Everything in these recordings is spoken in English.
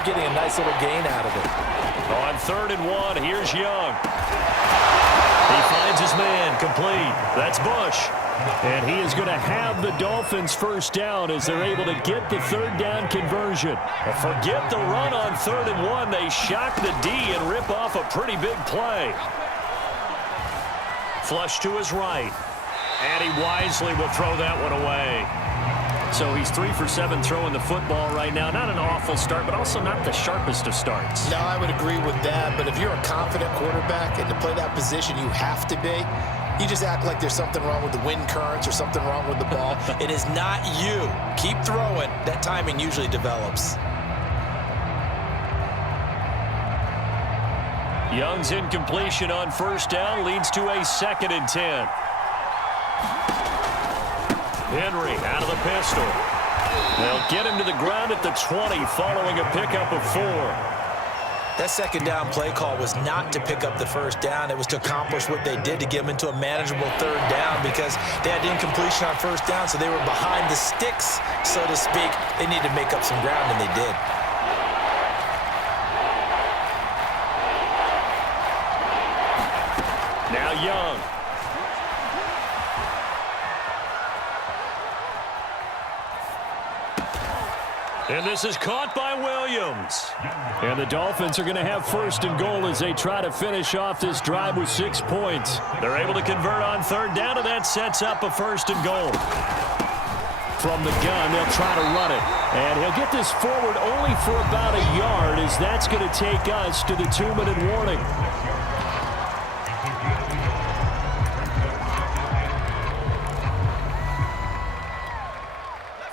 up getting a nice little gain out of it. On 3rd and 1, here's Young. He finds his man, complete. That's Bush. And he is going to have the Dolphins first down as they're able to get the 3rd down conversion. Forget the run on 3rd and 1. They shock the D and rip off a pretty big play. Flush to his right. And he wisely will throw that one away. So he's 3 for 7 throwing the football right now. Not an awful start, but also not the sharpest of starts. No, I would agree with that. But if you're a confident quarterback and to play that position, you have to be. You just act like there's something wrong with the wind currents or something wrong with the ball. It is not you. Keep throwing. That timing usually develops. Young's incompletion on 1st down leads to a 2nd and 10. Henry out of the pistol. They'll get him to the ground at the 20 following a pickup of 4. That 2nd down play call was not to pick up the 1st down. It was to accomplish what they did to get them into a manageable 3rd down because they had incompletion on 1st down, so they were behind the sticks, so to speak. They needed to make up some ground, and they did. Now Young. And this is caught by Williams. And the Dolphins are going to have 1st and goal as they try to finish off this drive with 6 points. They're able to convert on 3rd down, and that sets up a 1st and goal. From the gun, they'll try to run it. And he'll get this forward only for about a yard, as that's going to take us to the 2-minute warning.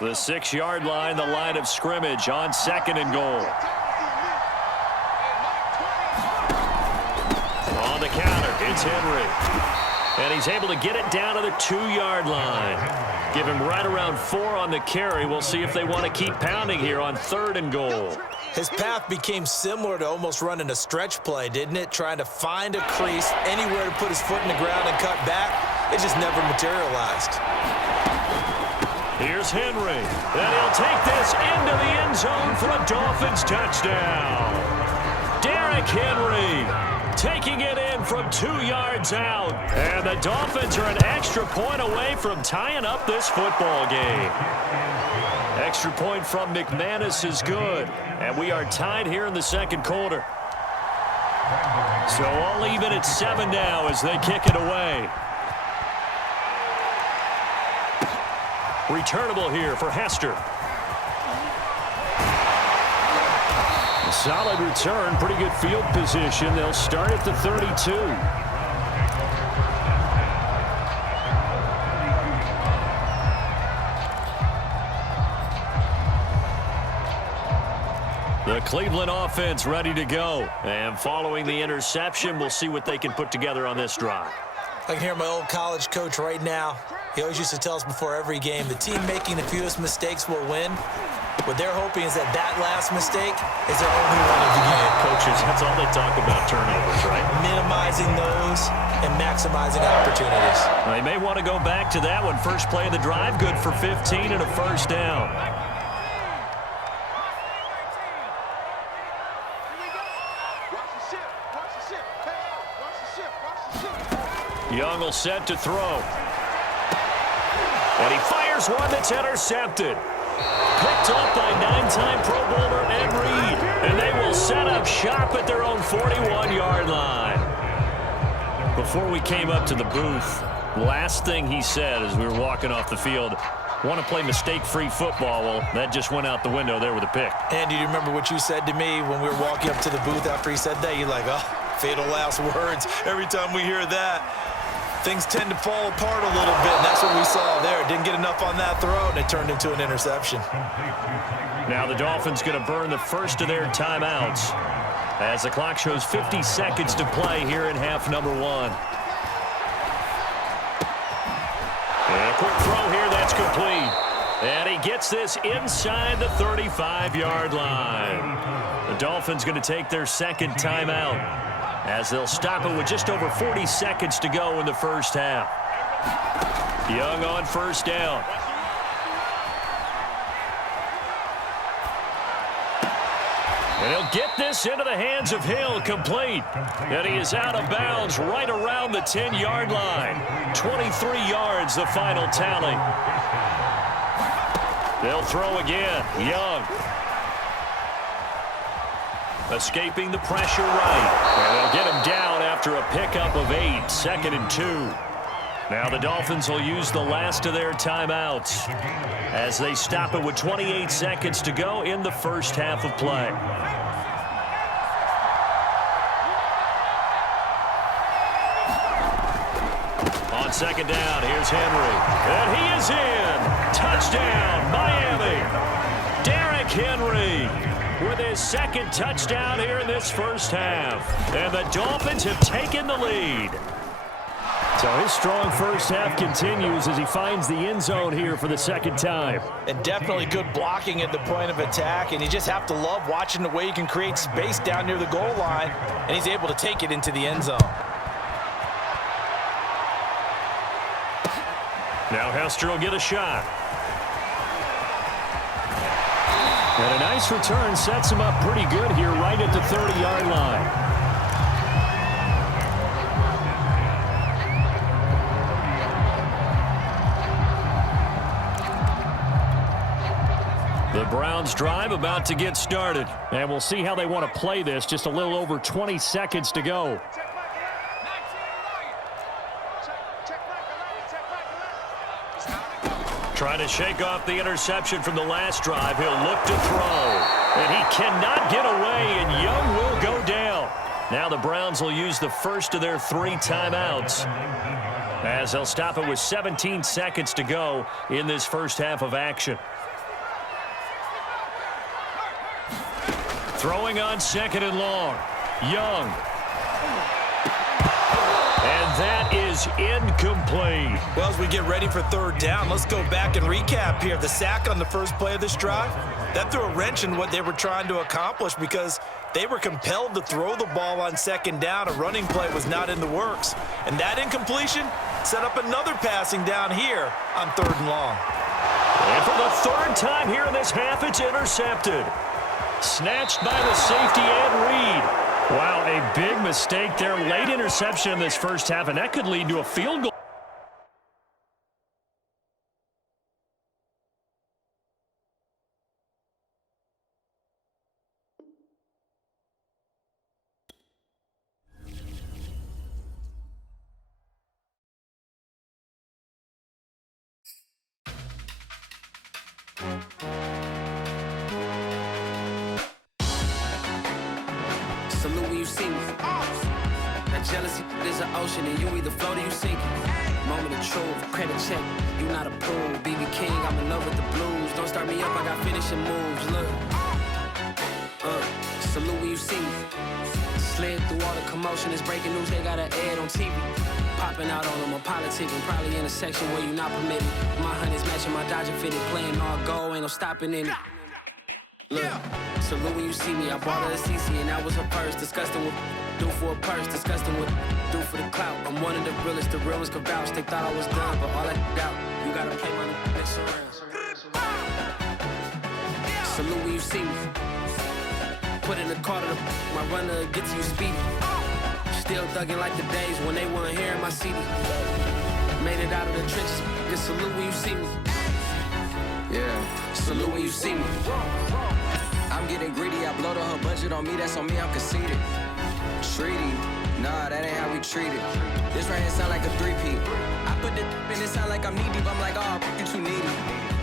The 6-yard line, the line of scrimmage on 2nd and goal. On the counter, it's Henry. And he's able to get it down to the 2-yard line. Give him right around 4 on the carry. We'll see if they want to keep pounding here on 3rd and goal. His path became similar to almost running a stretch play, didn't it? Trying to find a crease, anywhere to put his foot in the ground and cut back. It just never materialized. Here's Henry, and he'll take this into the end zone for a Dolphins touchdown. Derrick Henry taking it in from 2 yards out. And the Dolphins are an extra point away from tying up this football game. Extra point from McManus is good, and we are tied here in the 2nd quarter. So all even at 7 now as they kick it away. Returnable here for Hester. Solid return, pretty good field position. They'll start at the 32. The Cleveland offense ready to go. And following the interception, we'll see what they can put together on this drive. I can hear my old college coach right now. He always used to tell us before every game, the team making the fewest mistakes will win. What they're hoping is that that last mistake is their only one of the game. Coaches, that's all they talk about, turnovers, right? Minimizing those and maximizing opportunities. They may want to go back to that one. First play of the drive, good for 15 and a 1st down. Young will set to throw. And he fires one that's intercepted. Picked up by 9-time Pro Bowler Ed Reed. And they will set up shop at their own 41-yard line. Before we came up to the booth, last thing he said as we were walking off the field, want to play mistake-free football. Well, that just went out the window there with a pick. Andy, do you remember what you said to me when we were walking up to the booth after he said that? You're like, oh, fatal last words. Every time we hear that, things tend to fall apart a little bit, and that's what we saw there. Didn't get enough on that throw, and it turned into an interception. Now the Dolphins going to burn the first of their timeouts as the clock shows 50 seconds to play here in half number 1. And a quick throw here, that's complete. And he gets this inside the 35-yard line. The Dolphins going to take their 2nd timeout as they'll stop it with just over 40 seconds to go in the first half. Young on 1st down. And he'll get this into the hands of Hill, complete. And he is out of bounds right around the 10-yard line. 23 yards, the final tally. They'll throw again. Young. Escaping the pressure right. And they'll get him down after a pickup of 8. 2nd and 2. Now the Dolphins will use the last of their timeouts as they stop it with 28 seconds to go in the first half of play. On 2nd down, here's Henry. And he is in. Touchdown, Miami. Derrick Henry with his 2nd touchdown here in this first half. And the Dolphins have taken the lead. So his strong first half continues as he finds the end zone here for the 2nd time. And definitely good blocking at the point of attack, and you just have to love watching the way he can create space down near the goal line, and he's able to take it into the end zone. Now Hester will get a shot. And a nice return sets him up pretty good here right at the 30-yard line. The Browns drive about to get started. And we'll see how they want to play this. Just a little over 20 seconds to go. Trying to shake off the interception from the last drive. He'll look to throw. And he cannot get away, and Young will go down. Now the Browns will use the first of their 3 timeouts, as they'll stop it with 17 seconds to go in this first half of action. Throwing on 2nd and long. Young. And that is incomplete. Well, as we get ready for 3rd down, let's go back and recap here. The sack on the first play of this drive, that threw a wrench in what they were trying to accomplish because they were compelled to throw the ball on 2nd down. A running play was not in the works. And that incompletion set up another passing down here on 3rd and long. And for the 3rd time here in this half, it's intercepted. Snatched by the safety Ed Reed. Wow, a big mistake there. Late interception in this first half, and that could lead to a field goal. Salute when you see me. That jealousy is an ocean, and you either float or you sink it. Moment of truth, credit check, you not approved. BB King, I'm in love with the blues. Don't start me up, I got finishing moves. Look, salute when you see me. Slid through all the commotion, it's breaking news, they got an ad on TV. Popping out on them, I'm politicking, probably in a section where you not permitted. My honey's matching my Dodger fitted, playing all go, ain't no stopping in it. Look, salute when you see me. I bought her a CC and that was her purse. Disgusting with do for a purse. Disgusting with do for the clout. I'm one of the realest. The real ones could vouch. They thought I was done, but all that out. You gotta play my next around. Salute when you see me. Put in the car to my runner get to you speedy. Still thugging like the days when they weren't here in my CD. Made it out of the trenches. Just salute when you see me. Yeah, salute when you see me. I'm getting greedy, I blowed up her budget on me, that's on me, I'm conceited. Treaty, nah, that ain't how we treat it. This right here sound like a 3-peat. I put the in it sound like I'm knee deep, I'm like, oh, you too needy.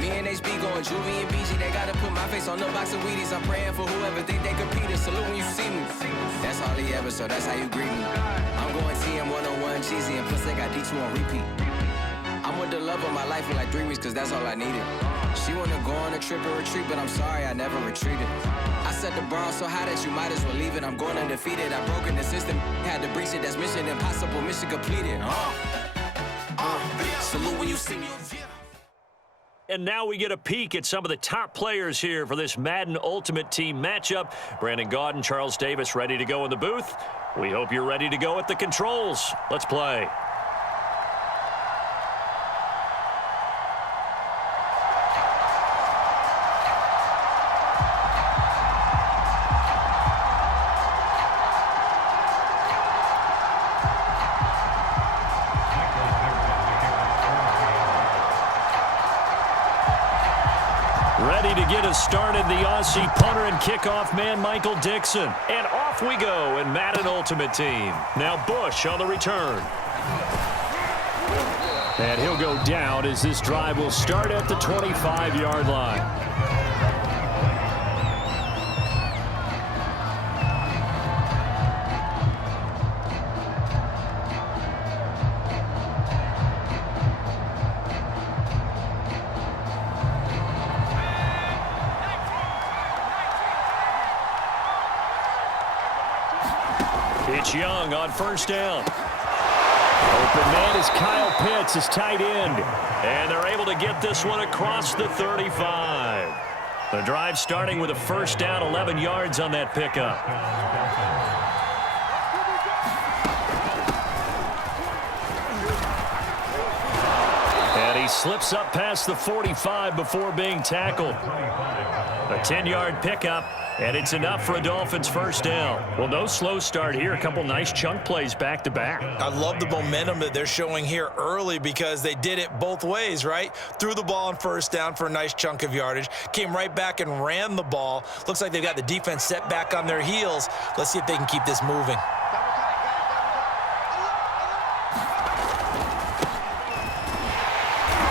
Me and HB going Juvie and BG, they gotta put my face on the box of Wheaties. I'm praying for whoever think they competed. Salute when you see me. That's all he ever, so that's how you greet me. I'm going TM 101 cheesy, and plus they got D2 on repeat. I'm with the love of my life for like 3 weeks, cause that's all I needed. She wanna go on a trip or retreat, but I'm sorry, I never retreated. I set the bar so high that you might as well leave it. I'm going undefeated, I've broken the system. Had to breach it, that's mission impossible, mission completed. Salute when you see me. And now we get a peek at some of the top players here for this Madden Ultimate Team matchup. Brandon Gaudin, Charles Davis ready to go in the booth. We hope you're ready to go at the controls. Let's play. started the Aussie punter and kickoff man, Michael Dixon. And off we go in Madden Ultimate Team. Now Bush on the return. And he'll go down as this drive will start at the 25-yard line. It's Young on first down. Open man is Kyle Pitts, his tight end. And they're able to get this one across the 35. The drive starting with a first down, 11 yards on that pickup. And he slips up past the 45 before being tackled. A 10-yard pickup. And it's enough for a Dolphins first down. Well, no slow start here. A couple nice chunk plays back-to-back. I love the momentum that they're showing here early because they did it both ways, right? Threw the ball on first down for a nice chunk of yardage. Came right back and ran the ball. Looks like they've got the defense set back on their heels. Let's see if they can keep this moving.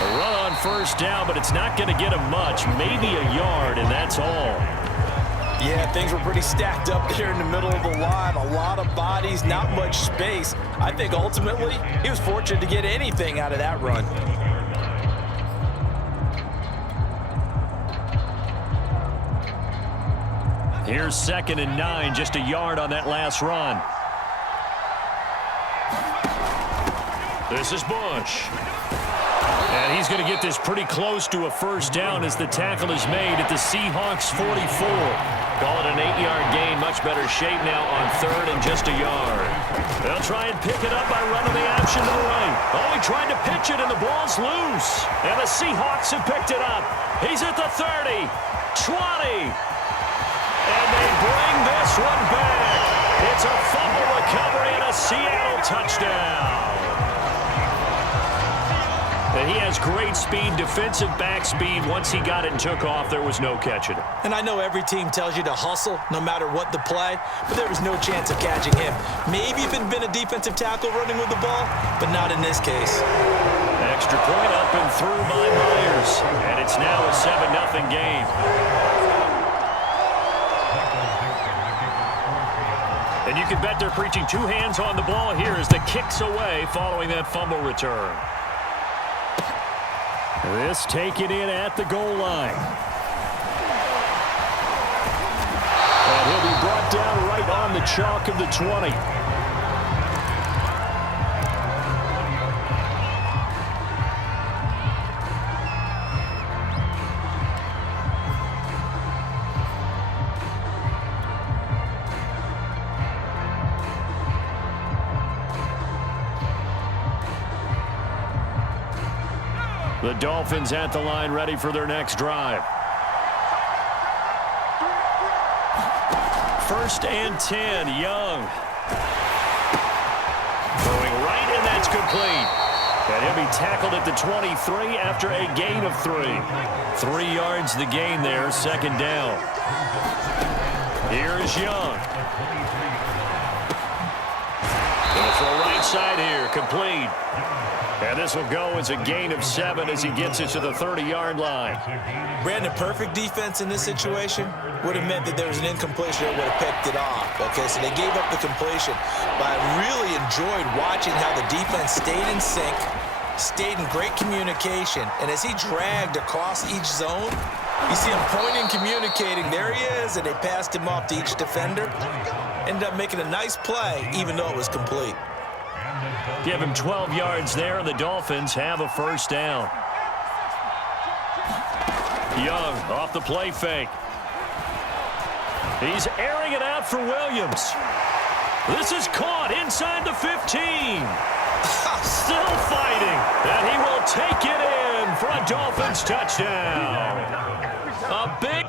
A run on first down, but it's not going to get him much. Maybe a yard, and that's all. Yeah, things were pretty stacked up there in the middle of the line. A lot of bodies, not much space. I think ultimately he was fortunate to get anything out of that run. Here's 2nd and 9, just a yard on that last run. This is Bush. And he's going to get this pretty close to a first down as the tackle is made at the Seahawks 44. Call it an 8-yard gain. Much better shape now on 3rd and just a yard. They'll try and pick it up by running the option to the right. Oh, he tried to pitch it, and the ball's loose. And the Seahawks have picked it up. He's at the 30, 20. And they bring this one back. It's a fumble recovery and a Seattle touchdown. And he has great speed, defensive back speed. Once he got it and took off, there was no catching it. And I know every team tells you to hustle no matter what the play, but there was no chance of catching him. Maybe if it had been a defensive tackle running with the ball, but not in this case. Extra point up and through by Myers. And it's now a 7-0 game. And you can bet they're preaching two hands on the ball here as the kick's away following that fumble return. This taken in at the goal line. And he'll be brought down right on the chalk of the 20. The Dolphins at the line ready for their next drive. 1st and 10, Young. Throwing right, and that's complete. And he'll be tackled at the 23 after a gain of 3. 3 yards the gain there, 2nd down. Here is Young. Gonna throw right side here, complete. And this will go as a gain of 7 as he gets it to the 30-yard line. Brandon, perfect defense in this situation would have meant that there was an incompletion that would have picked it off. Okay, so they gave up the completion. But I really enjoyed watching how the defense stayed in sync, stayed in great communication. And as he dragged across each zone, you see him pointing, communicating. There he is, and they passed him off to each defender. Ended up making a nice play, even though it was complete. Give him 12 yards there, and the Dolphins have a first down. Young off the play fake. He's airing it out for Williams. This is caught inside the 15. Still fighting, and he will take it in for a Dolphins touchdown. A big